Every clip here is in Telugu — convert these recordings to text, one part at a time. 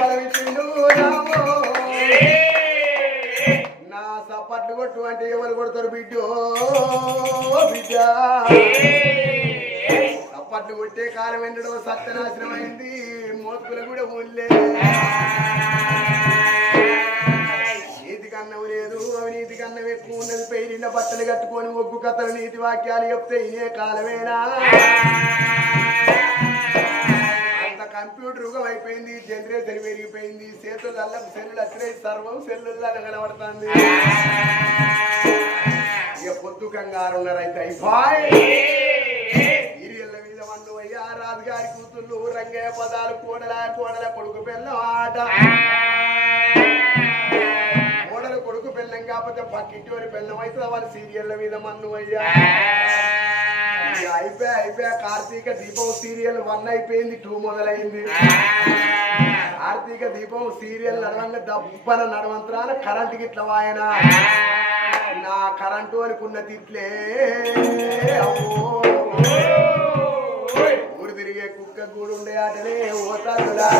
బలమిచ్చిండు రామో. నా సపట్లు కొట్టు అంటే ఎవరు కొడతారు బిడ్డో? బిడ్డ. సపట్లు కొట్టే కాలం ఎండడో సత్యనాశనం అయింది. మోతుకుల కూడా ఊళ్ళే కన్నం లేదు అవినీతి కన్నం ఎక్కువ ఉన్నది. పెయిన బట్టలు కట్టుకొని ఒగ్గు కథలు నీతి వాక్యాలు చెప్తే ఇనే కాలమేనా? కంప్యూటర్ యుగం అయిపోయింది జనరేషన్ పెరిగిపోయింది చేతులల్ల సెల్లు వచ్చినాయి సర్వం సెల్లుల్లో కనబడుతుంది. ఇక పొద్దు కంగారు ఉన్నారైతే అయిపోయి. సీరియళ్ళ మీద మన్ను అయ్యా రాజుగారి కూతుళ్ళు రంగయ్య పదాలు కోడల కోడల కొడుకు పిల్ల ఆట. కోడల కొడుకు పిల్లం కాకపోతే పక్కింటి పిల్లం అయితే వాళ్ళ సీరియళ్ళ మీద మన్ను అయ్యా అయిపోయా అయిపోయా కార్తీక దీపం సీరియల్ వన్ అయిపోయింది టూ మొదలైంది. కార్తీక దీపం సీరియల్ నడవంగా దబ్బన నడవంతరాన కరెంట్ గిట్ల వాయన. నా కరెంటు అనుకున్న తిట్లే. ఊరు తిరిగే కుక్క గూడు ఉండే ఆటలే ఓతాడులా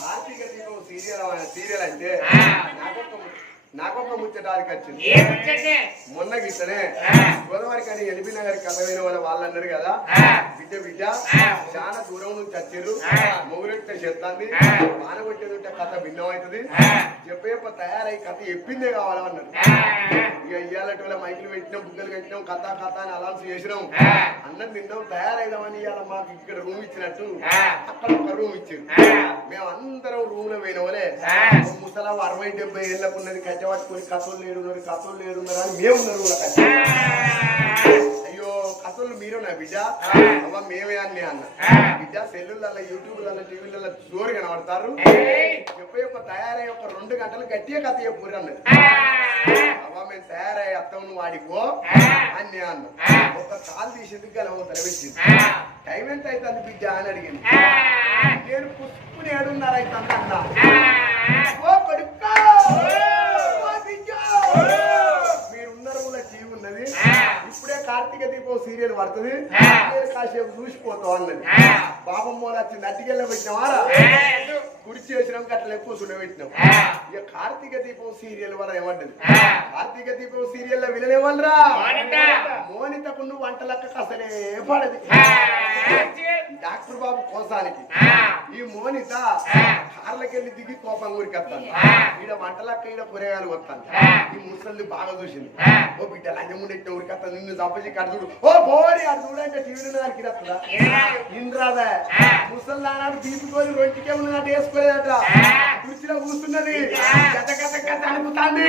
కార్తీక దీపం సీరియల్ సీరియల్ అంటే నాకొక ముచ్చటానికి వచ్చింది. మొన్న గిట్టనే గోదావరి కానీ ఎల్బీ నగర్ కథ వేరే వాళ్ళ వాళ్ళు అన్నారు కదా బిడ్డ బిడ్డ చాలా దూరం నుంచి వచ్చారు మొగురెట్టే చెప్తాంది వాన కొట్టేది కథ భిన్నమవుతుంది చెప్పేప్ప తయారై కథ చెప్పిందే కావాలన్నారు. ఇక ఇయ్యాలటి వాళ్ళ మైకులు పెట్టినాం బుగ్గలు పెట్టినాం కథ కథ అని అలాంటి చేసినాం. అన్నం తిన్నాం తయారైదామని ఇవాళ మాకు ఇక్కడ రూమ్ ఇచ్చినట్టు. అక్కడ ఒక రూమ్ ఇచ్చారు మేము అందరం రూమ్లో పోయిన వాళ్ళే ముసలా అరవై డెబ్బై ఏళ్ళకు ఉన్నది కట్టె పట్టుకొని కథలు లేడున్నారు కథలు లేడున్నారు అని మేమున్నారు అయ్యో కథలు మీరు నా బిడ్డ? అమ్మ మేమే అన్ని అన్న. బిడ్డ సెల్లులలో యూట్యూబ్లలో టీవీలలో జోరు కనబడతారు. ఎప్పుడు ఒక తయారై ఒక రెండు గంటలు గట్టిగా కథ చెప్పుర్రు అన్నది. అవ్వ మేము తయారై అత్తం వాడికో అని అన్న ఒక కాలు తీసేందుకు గల తలబెట్టింది టైం ఎంత అవుతుంది బిడ్డ అని అడిగింది. నేను పుష్పుని ఏడున్నర అంత అన్న. సీరియల్ పడుతుంది. కాసేపు చూసిపోతాం అన్నది. పాపం మూల వచ్చింది అట్టికెళ్ళ పెట్టినావారా కుర్చీ వేసినాం అట్లా ఎక్కువ సుడబెట్టినాం ఇక కార్తీక దీపం సీరియల్ వల్ల ఏమంటది కార్తీక దీపం సీరియల్లో వినలే వాళ్ళరా మోనితకు నువ్వు వంటలక్క అసలే పడది. డాక్టర్ బాబు కోసానికి. ఈ మోనిత కార్లకెళ్ళి దిగి కోపం ఊరికొస్తాను ఈడ వంటలక్క ఈడ కూరగాయలు వస్తాను ఈ ముసల్ని బాగా చూసింది. ఓ బిడ్డ లంజముండెట్టిన ఊరికొస్తాను నిన్ను చంపచి కడుచుడు ఓ బోడి అది చూడంటే టీవీలో దానికి రస్తుందా ఇంద్రాదా? ముసల్లానాడు బీపుకొని రొంటికే ఉన్నట్టు వేసుకోలేదట. కుర్చీలో కూర్చున్నది. గత గత గత అనుకుతాంది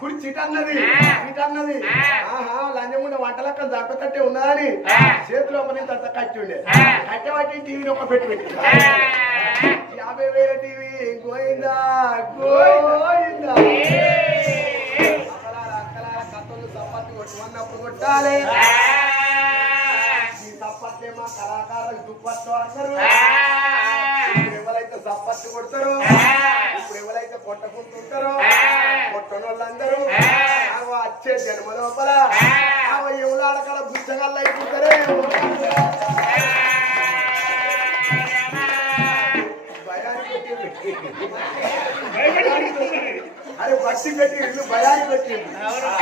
కుర్చీ ఇటన్నది ఇటన్నది ఆహా లంజముండ వంటలక్క దప్పతట్టే ఉన్నదని చేతిలో ఒక నుంచి అంత కట్టి ఉండే. కట్టబట్టి టీవీని ఒక పెట్టి పెట్టి యాభై వేల టీవీ గోయిందా గోయిందా కథలు కొట్టుకున్నప్పుడు కొట్టాలి. ఈ సప్పట్లేమో కళాకారులకు దుప్పట్లు ఇప్పుడు ఎవరైతే సప్పట్లు కొడతారో ఇప్పుడు ఎవరైతే కొట్టకుంటుంటారో కొట్టని వాళ్ళందరూ వచ్చే జన్మ లోపల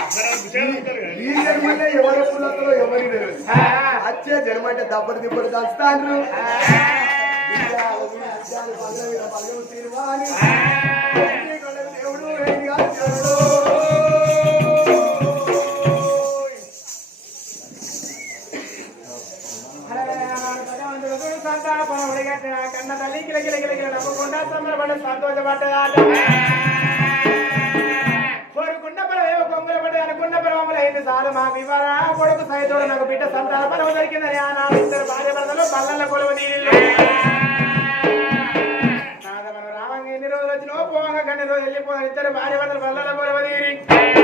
ఈ జన్మనే ఎవరు వచ్చే జన్మ అంటే దబ్బడు దిబ్బడు దేవుడు. కన్న తల్లి కిల కిల కిల కిల నవ్వకుండా పడి అయింది సార్. మా వివర కొడుకు సైతోడు నాకు బిడ్డ సంతాన పరమ దొరికిందని ఆ నా ఇద్దరు భార్య భర్తలు పల్లెల కొలువు రావంగా ఎన్ని రోజులు వచ్చినో పోవంగా కన్ని రోజులు వెళ్ళిపోయిన ఇద్దరు భార్య భర్తలు పల్లెల కొలువు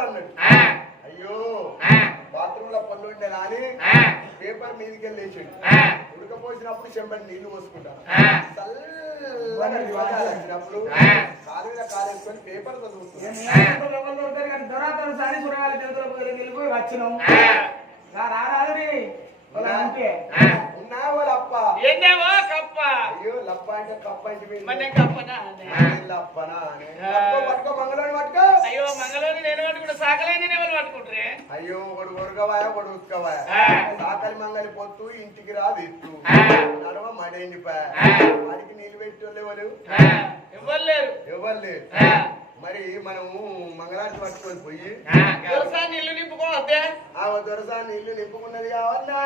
అన్నాడు అయ్యో బాత్రూమ్లో పనులు ఉండే నాని పేపర్ మీదకి వెళ్ళి లేచిండు. ఉడకపోసినప్పుడు చెంబడి నీళ్ళు పోసుకుంటాను వచ్చినప్పుడు కాలు మీద కాలేసుకొని పేపర్ చదువుతున్నాను వచ్చినాం. రారాదు ఉంటే కప్ప అయ్యో లప్ప అంటే కప్ప అంటే మీరు. మన కప్పనా? లప్పనా? అని. పట్టుకో పట్టుకో మంగళవాడి పట్టుకో. అయ్యో మంగళూరు నేను పట్టుకుంటే ఎవరు పట్టుకుంటారే? అయ్యో ఒకడు ఉరగవాయ ఒకడు ఉత్కవాయ. సాకలి మంగలి పొత్తు ఇంటికి రాదు ఎత్తు ఆ. నడవ మడైండిపాయ ఆ. వాడికి నీళ్ళు పెట్టేవాళ్ళు ఎవరు? ఎవరు లేరు? ఎవరు లేరు? మరి మనము మంగళారతి పట్టుకొని పోయి వ్యవసాయ నీళ్ళు నింపుకోవద్దే ఆ దొరసా నీళ్ళు నింపుకున్నది కావాలా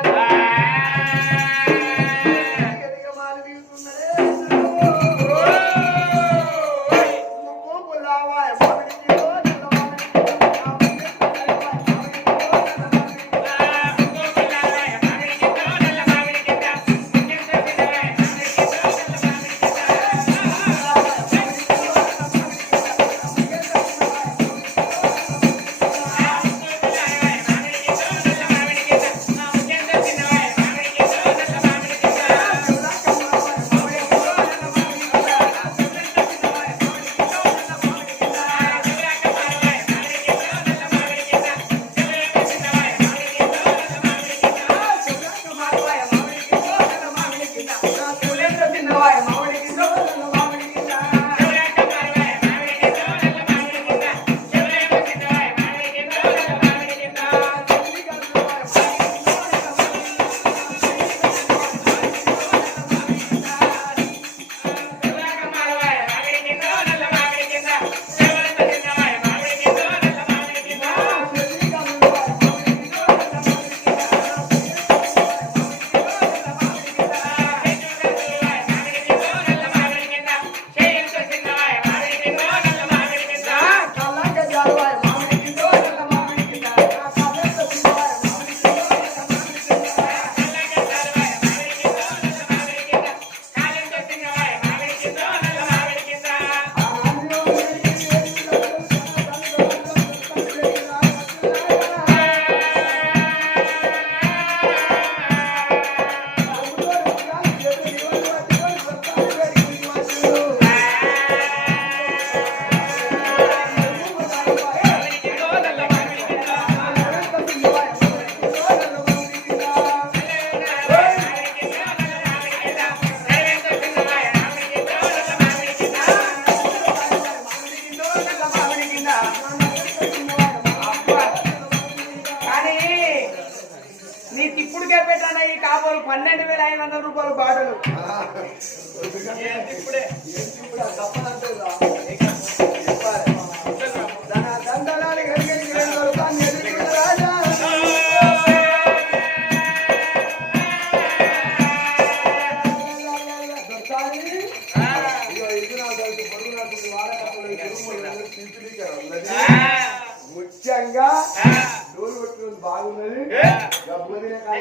నీ తిప్పుడుకే పెట్టాను ఈ కాబోలు పన్నెండు వేల ఐదు వందల రూపాయలు బాటలు. ఇప్పుడే?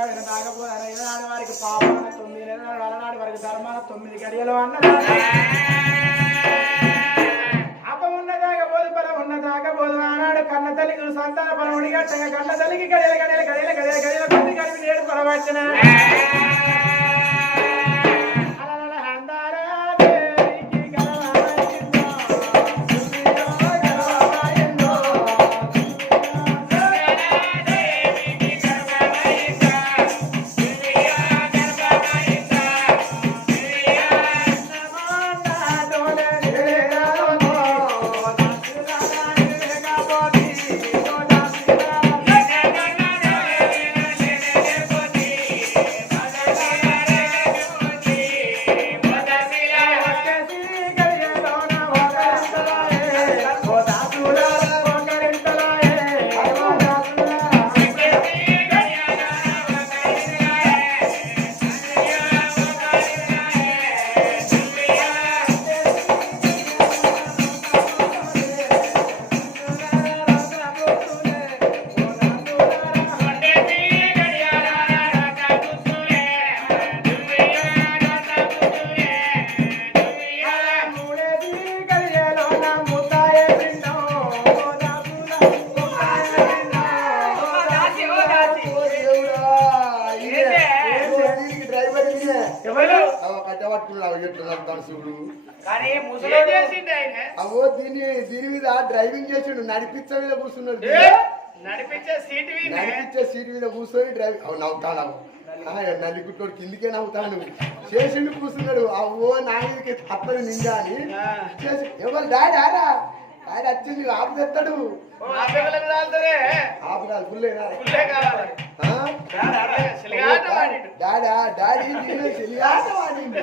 ఫలము చూడు ఏనాడు వారికి పాపాన తొమ్మిది నెలలు అలనాడు వారికి ధర్మాన తొమ్మిది గడియలు అన్న అపం ఉన్నదాగబోదు ఫలం ఉన్నదాగబోదు ఆనాడు కన్న తల్లికి సంతాన ఫలముడి గట్టగా కన్న తల్లికి గడియలు గడియలు గడియలు గడియలు గడియలు కొద్ది గడిపి నేడు కొలవచ్చిన అవో దీని దీని మీద డ్రైవింగ్ చేసిండు నడిపించ మీద కూర్చున్నాడు? నడిపించే సీటు వీనే. నడిపించే సీట్ మీద కూర్చొని డ్రైవింగ్ అవు నవ్వుతాను నల్లికుట్టోడు కిందికే నవ్వుతాను చేసిండు కూర్చున్నాడు అవ్వో నాయనకి తప్పని నిండా అని చేసి ఎవరు డాడీ డాడీ వచ్చింది ఆపు తెస్తాడు. డాడా డాడీ నేను చెలియాట వాడింది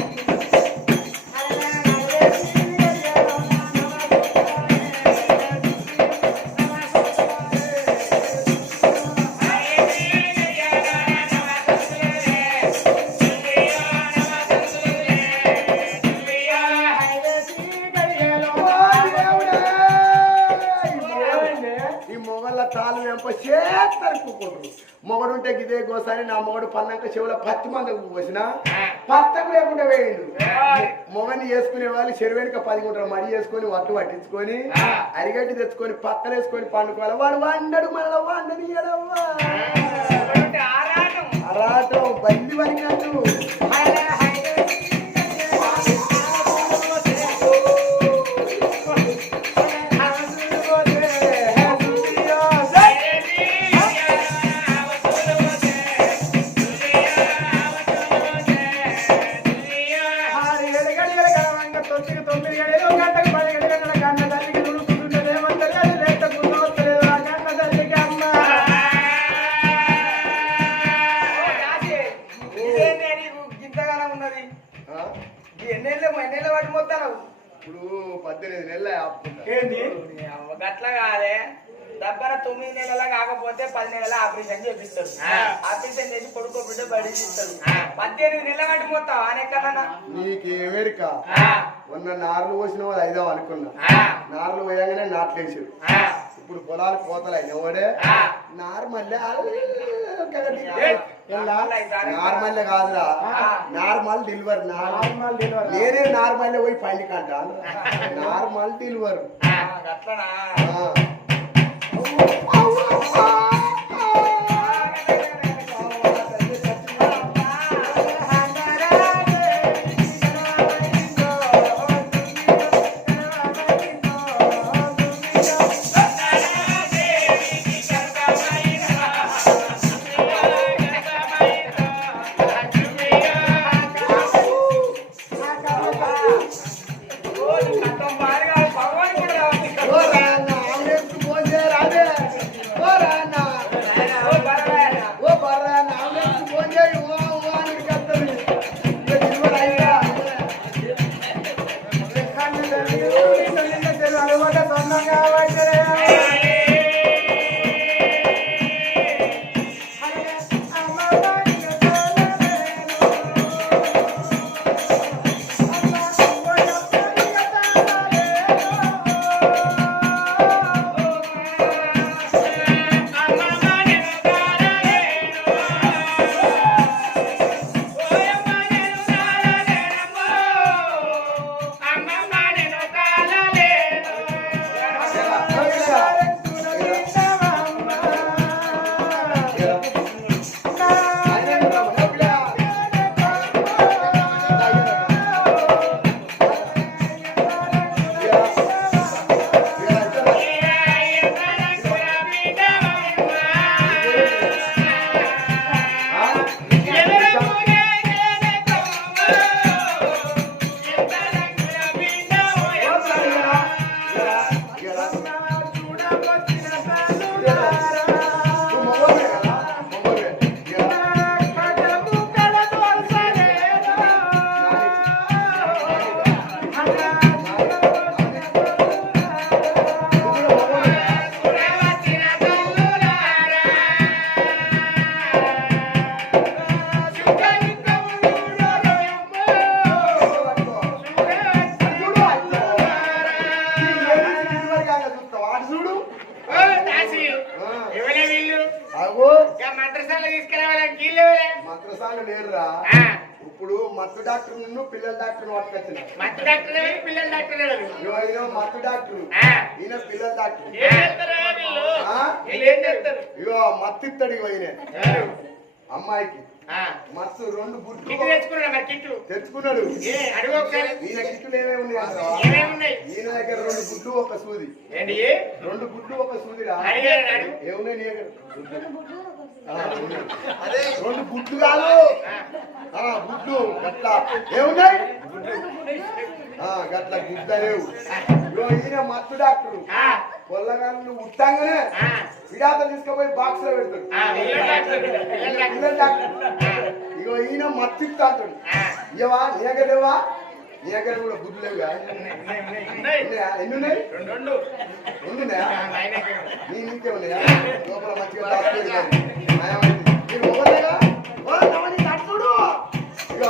మొగడుంటే గిదే గోసారి నా మొగడు పన్నాక చెవుల పత్తి మందకు పోసిన. పత్తకు లేకుండా వేయండు. మొగని వేసుకునే వాళ్ళు చెరువెనుక పది గుంటలు మడి వేసుకొని వట్టు పట్టించుకొని అరిగడ్డి తెచ్చుకొని పక్కన వేసుకొని పండుకోవాలి వాడు వండడు మన వండని. అరాటం బండి వరికట్టు నీకేమెరిక? మొన్న నార్లు పోసిన వాళ్ళు అయిదాం అనుకున్నా. నార్లు పోయంగానే నాట్లేసాడు ఇప్పుడు పొలాలు కోతలు ఎవడే? నార్మల్ నార్మల్ కాదురా. Normal deliver normal. డెలివరీ నేనే నార్మల్ పోయి పండి కంట. నార్మల్ డెలివర్ అట్లనా నువ్వు మత్తు డాక్టర్. ఈయన పిల్లల డాక్టర్. ఇగో మత్తు ఇస్తాడు ఇగో ఈయన ఎవరు? అమ్మాయికి. మత్తు రెండు కిట్టు తెచ్చుకున్నాడు ఈయన కిట్టులు ఏమేమి ఉన్నాయి ఈయన దగ్గర రెండు గుడ్లు ఒక సూది. ఏంటి? రెండు గుడ్లు ఒక ఏమున్నాయి నీ దగ్గర? ఉన్నాయి. రెండు గుడ్లు కాదు ఆ. గుడ్లు గట్ల. ఏమున్నాయి? గట్ల గుడ్డ లేవు. ఇగో ఈయన మత్తు డాక్టర్. ఉట్టంగానే ఆ, విడాత తీసుకుపోయి బాక్స్లో పెడతాడు ఇగో ఈయన మత్తు అంటాడు ఇవా నీ దగ్గర లేవా నీ దగ్గర కూడా గుడ్లు లేవుగా? ఎన్ని ఉన్నాయి? రెండు ఉన్నాయా? ఉన్నాయి. లోపల మంచిగా. మీరు. ఇగో